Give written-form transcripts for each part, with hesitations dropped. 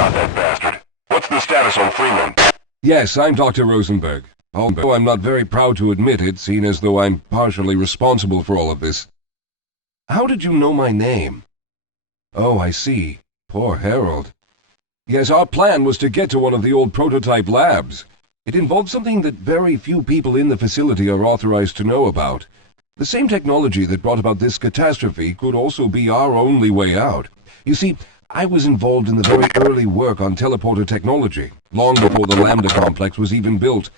got that bastard. What's the status on Freeman? Yes, I'm Dr. Rosenberg. Although I'm not very proud to admit it, seeing as though I'm partially responsible for all of this. How did you know my name? Oh, I see. Poor Harold. Yes, our plan was to get to one of the old prototype labs. It involved something that very few people in the facility are authorized to know about. The same technology that brought about this catastrophe could also be our only way out. You see, I was involved in the very early work on teleporter technology, long before the Lambda complex was even built.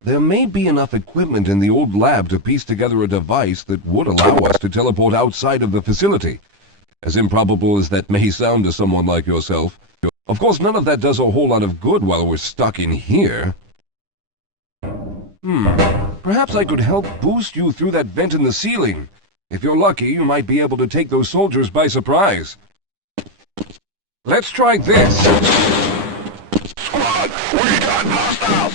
There may be enough equipment in the old lab to piece together a device that would allow us to teleport outside of the facility. As improbable as that may sound to someone like yourself. Of course, none of that does a whole lot of good while we're stuck in here. Perhaps I could help boost you through that vent in the ceiling. If you're lucky, you might be able to take those soldiers by surprise. Let's try this. Squad, we got hostiles!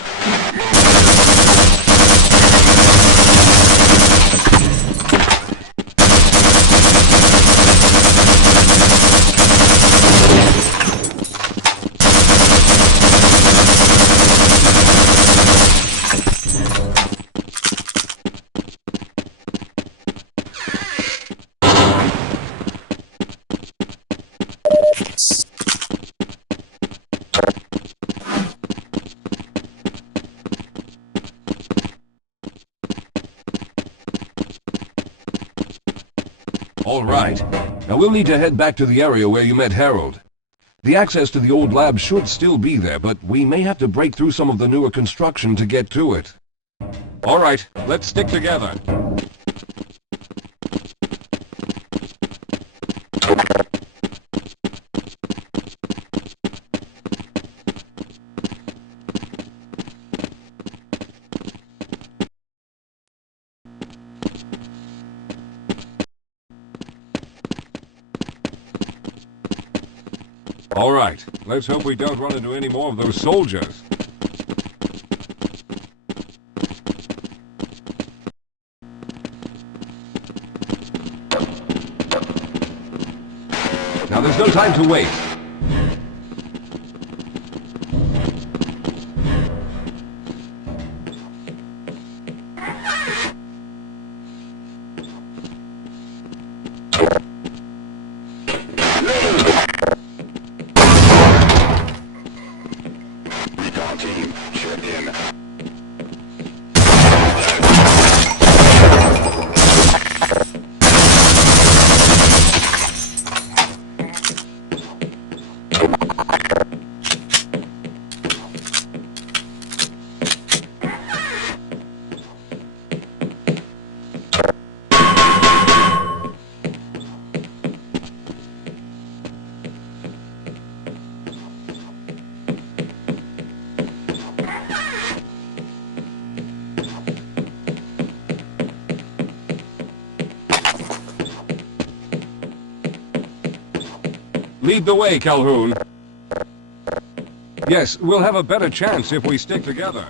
All right. Now we'll need to head back to the area where you met Harold. The access to the old lab should still be there, but we may have to break through some of the newer construction to get to it. All right, let's stick together. All right, let's hope we don't run into any more of those soldiers. Now there's no time to wait. Team, check in. Lead the way, Calhoun. Yes, we'll have a better chance if we stick together.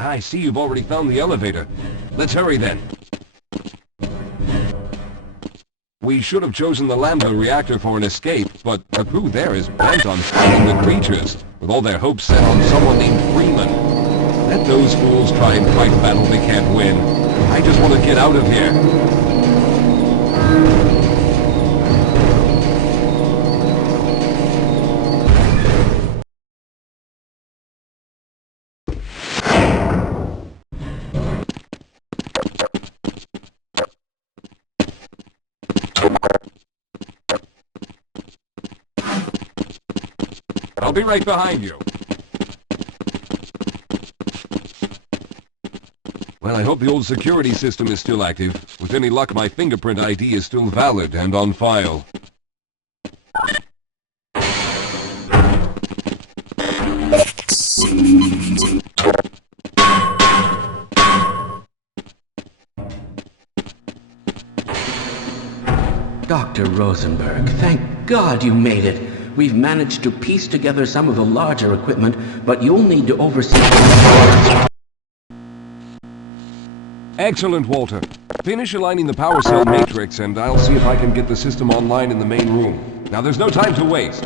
I see you've already found the elevator. Let's hurry then. We should have chosen the Lambda reactor for an escape, but the crew there is bent on fighting the creatures, with all their hopes set on someone named Freeman. Let those fools try and fight a battle they can't win. I just want to get out of here. I'll be right behind you. Well, I hope the old security system is still active. With any luck, my fingerprint ID is still valid and on file. Dr. Rosenberg, thank God you made it. We've managed to piece together some of the larger equipment, but you'll need to oversee... Excellent, Walter. Finish aligning the power cell matrix, and I'll see if I can get the system online in the main room. Now, there's no time to waste.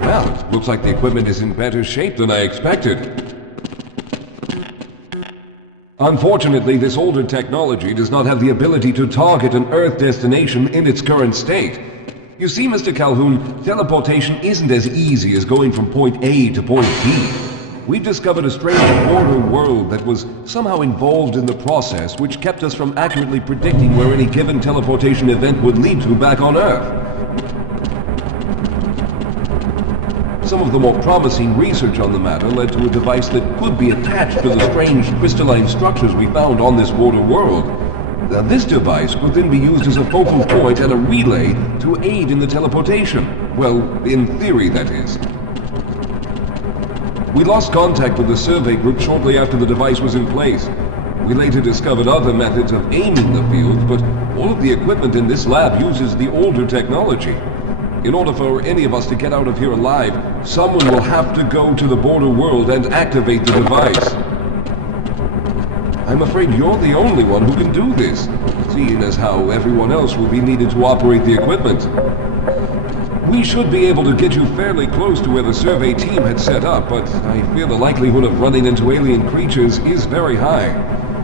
Well, looks like the equipment is in better shape than I expected. Unfortunately, this older technology does not have the ability to target an Earth destination in its current state. You see, Mr. Calhoun, teleportation isn't as easy as going from point A to point B. We've discovered a strange border world that was somehow involved in the process, which kept us from accurately predicting where any given teleportation event would lead to back on Earth. Some of the more promising research on the matter led to a device that could be attached to the strange crystalline structures we found on this border world. This device could then be used as a focal point and a relay to aid in the teleportation. Well, in theory, that is. We lost contact with the survey group shortly after the device was in place. We later discovered other methods of aiming the field, but all of the equipment in this lab uses the older technology. In order for any of us to get out of here alive, someone will have to go to the border world and activate the device. I'm afraid you're the only one who can do this, seeing as how everyone else will be needed to operate the equipment. We should be able to get you fairly close to where the survey team had set up, but I fear the likelihood of running into alien creatures is very high.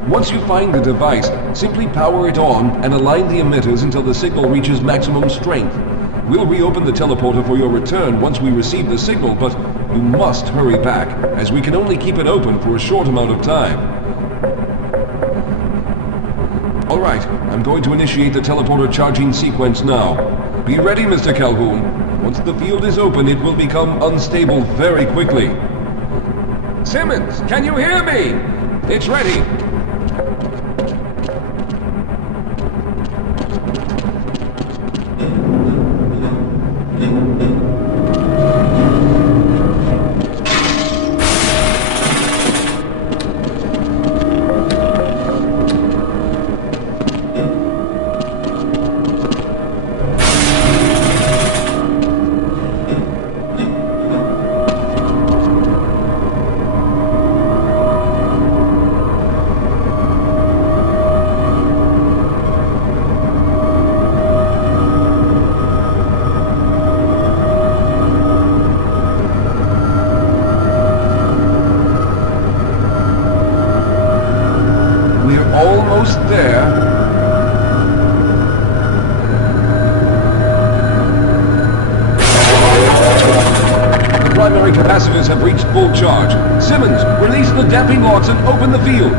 Once you find the device, simply power it on and align the emitters until the signal reaches maximum strength. We'll reopen the teleporter for your return once we receive the signal, but you must hurry back, as we can only keep it open for a short amount of time. Alright, I'm going to initiate the teleporter charging sequence now. Be ready, Mr. Calhoun. Once the field is open, it will become unstable very quickly. Simmons, can you hear me? It's ready. Almost there. The primary capacitors have reached full charge. Simmons, release the damping locks and open the field.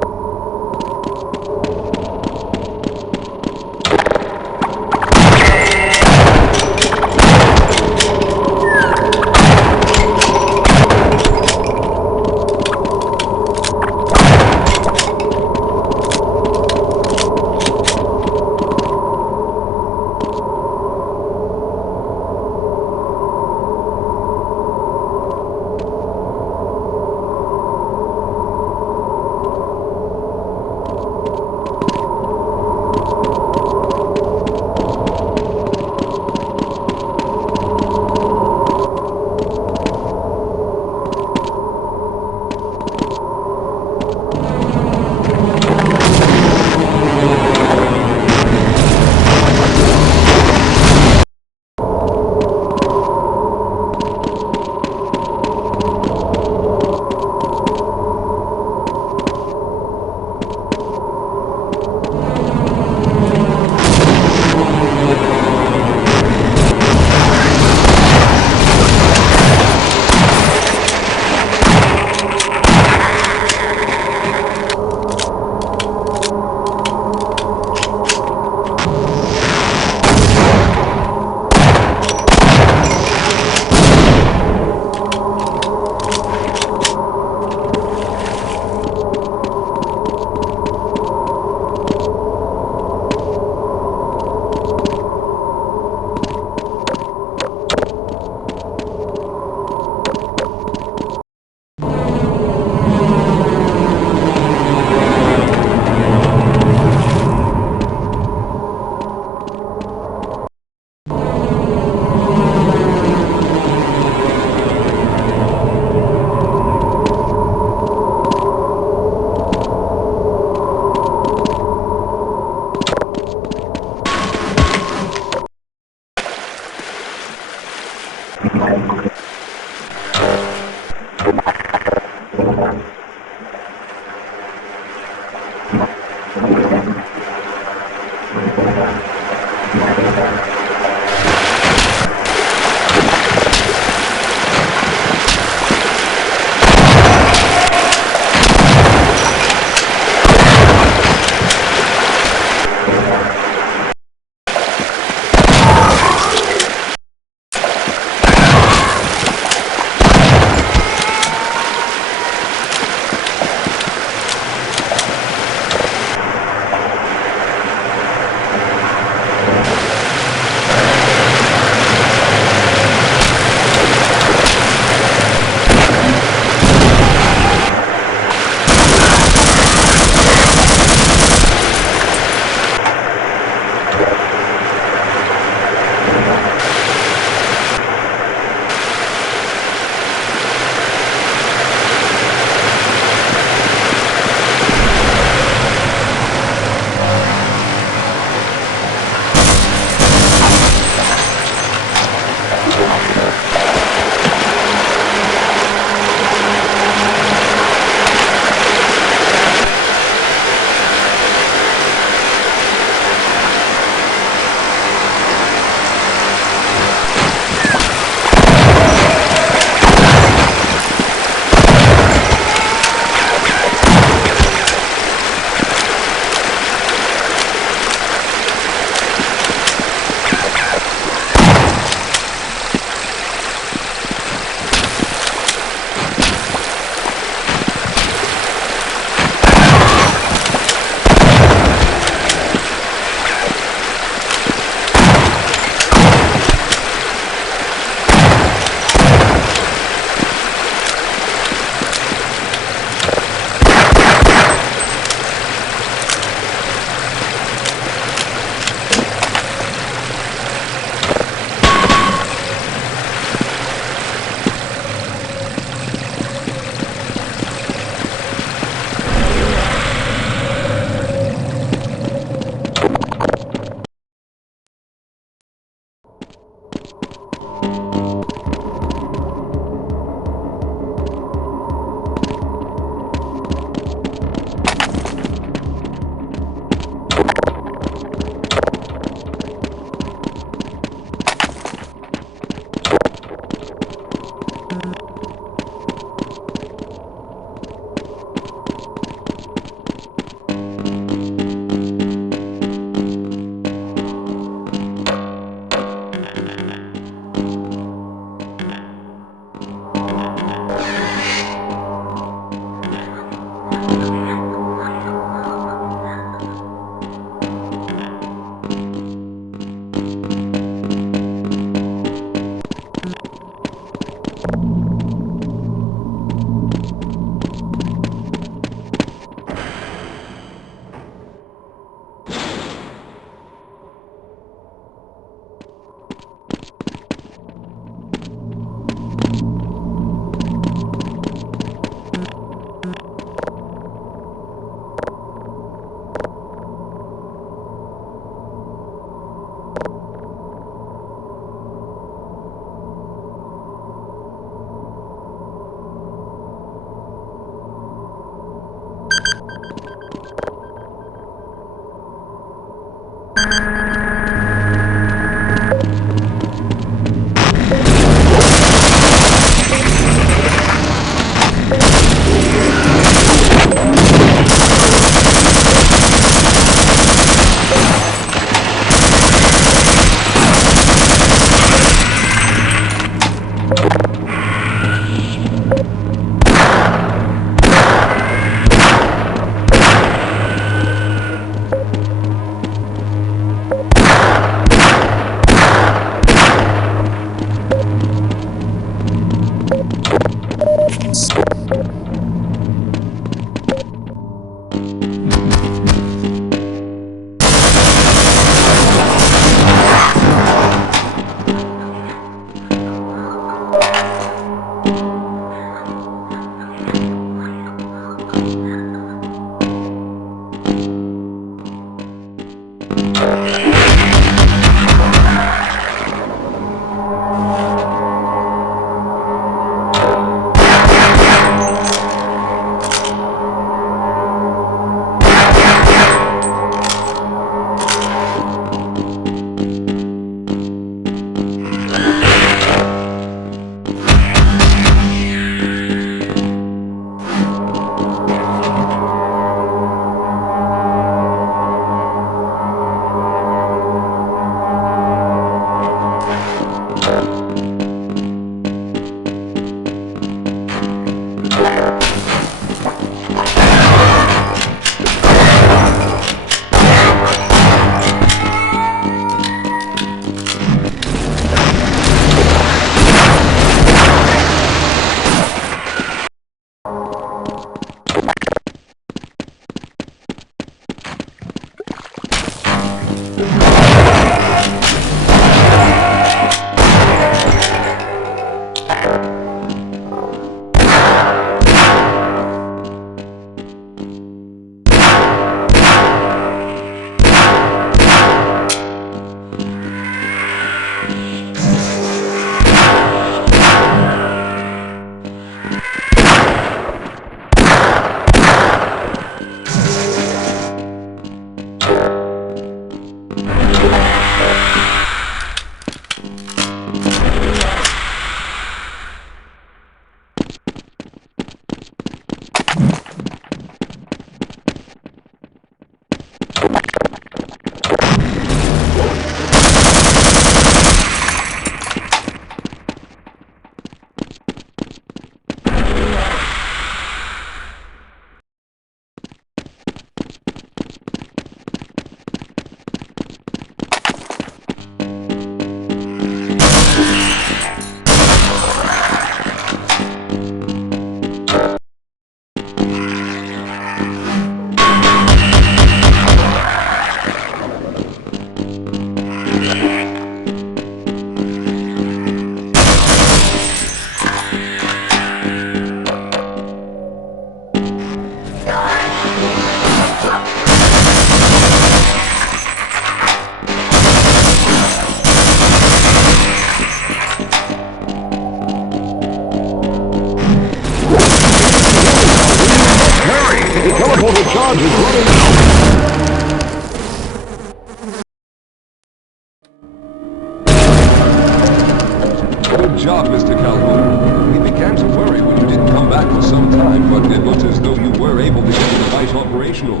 Good job, Mr. Calhoun. We began to worry when you didn't come back for some time, but it looks as though you were able to get the device operational.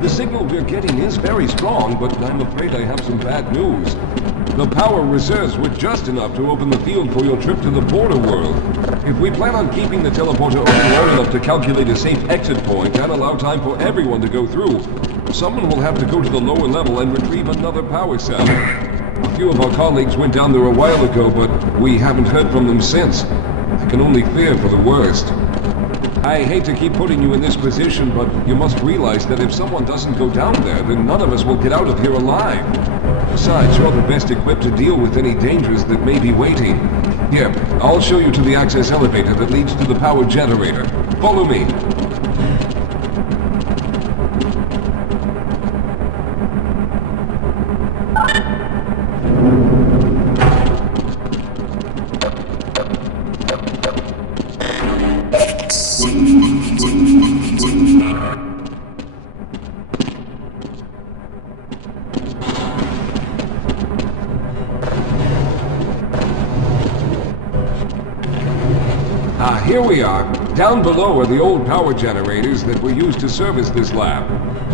The signal we're getting is very strong, but I'm afraid I have some bad news. The power reserves were just enough to open the field for your trip to the border world. If we plan on keeping the teleporter open long enough to calculate a safe exit point and allow time for everyone to go through, someone will have to go to the lower level and retrieve another power cell. A few of our colleagues went down there a while ago, but we haven't heard from them since. I can only fear for the worst. I hate to keep putting you in this position, but you must realize that if someone doesn't go down there, then none of us will get out of here alive. Besides, you're the best equipped to deal with any dangers that may be waiting. Here, I'll show you to the access elevator that leads to the power generator. Follow me. Here we are. Down below are the old power generators that were used to service this lab.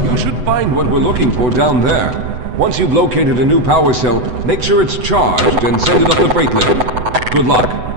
You should find what we're looking for down there. Once you've located a new power cell, make sure it's charged and send it up the freight lift. Good luck.